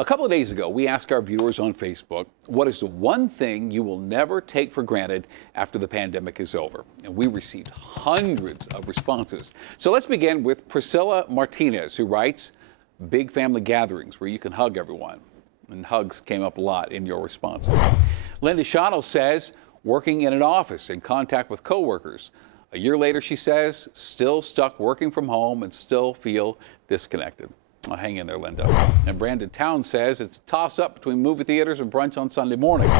A couple of days ago, we asked our viewers on Facebook, what is the one thing you will never take for granted after the pandemic is over? And we received hundreds of responses. So let's begin with Priscilla Martinez, who writes, big family gatherings where you can hug everyone. And hugs came up a lot in your responses. Linda Shano says, working in an office in contact with coworkers. A year later, she says, still stuck working from home and still feel disconnected. I'll hang in there, Linda. And Brandon Town says it's a toss-up between movie theaters and brunch on Sunday morning.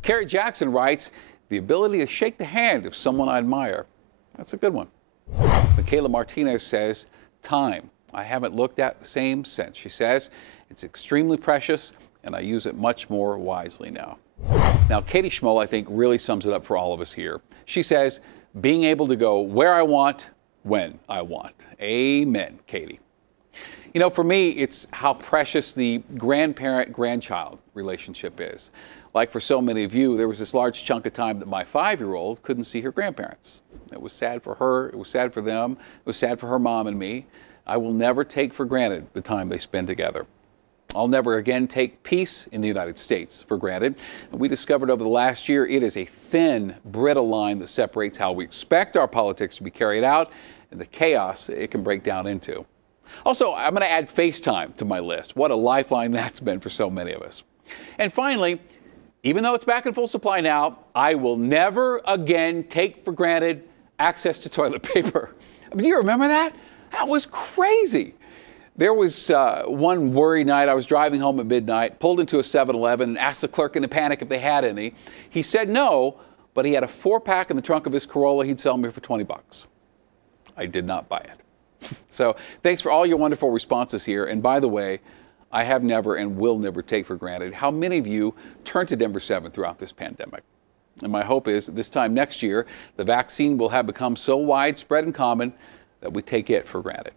Carrie Jackson writes, the ability to shake the hand of someone I admire. That's a good one. Michaela Martinez says, time. I haven't looked at the same since. She says, it's extremely precious, and I use it much more wisely now. Now, Katie Schmoll, I think, really sums it up for all of us here. She says, being able to go where I want, when I want. Amen, Katie. You know, for me, it's how precious the grandparent-grandchild relationship is. Like for so many of you, there was this large chunk of time that my 5-year-old couldn't see her grandparents. It was sad for her. It was sad for them. It was sad for her mom and me. I will never take for granted the time they spend together. I'll never again take peace in the United States for granted. And we discovered over the last year it is a thin, brittle line that separates how we expect our politics to be carried out and the chaos it can break down into. Also, I'm going to add FaceTime to my list. What a lifeline that's been for so many of us. And finally, even though it's back in full supply now, I will never again take for granted access to toilet paper. I mean, do you remember that? That was crazy. There was one worry night. I was driving home at midnight, pulled into a 7-Eleven, and asked the clerk in a panic if they had any. He said no, but he had a 4-pack in the trunk of his Corolla he'd sell me for 20 bucks. I did not buy it. So thanks for all your wonderful responses here. And by the way, I have never and will never take for granted how many of you turned to Denver 7 throughout this pandemic. And my hope is that this time next year, the vaccine will have become so widespread and common that we take it for granted.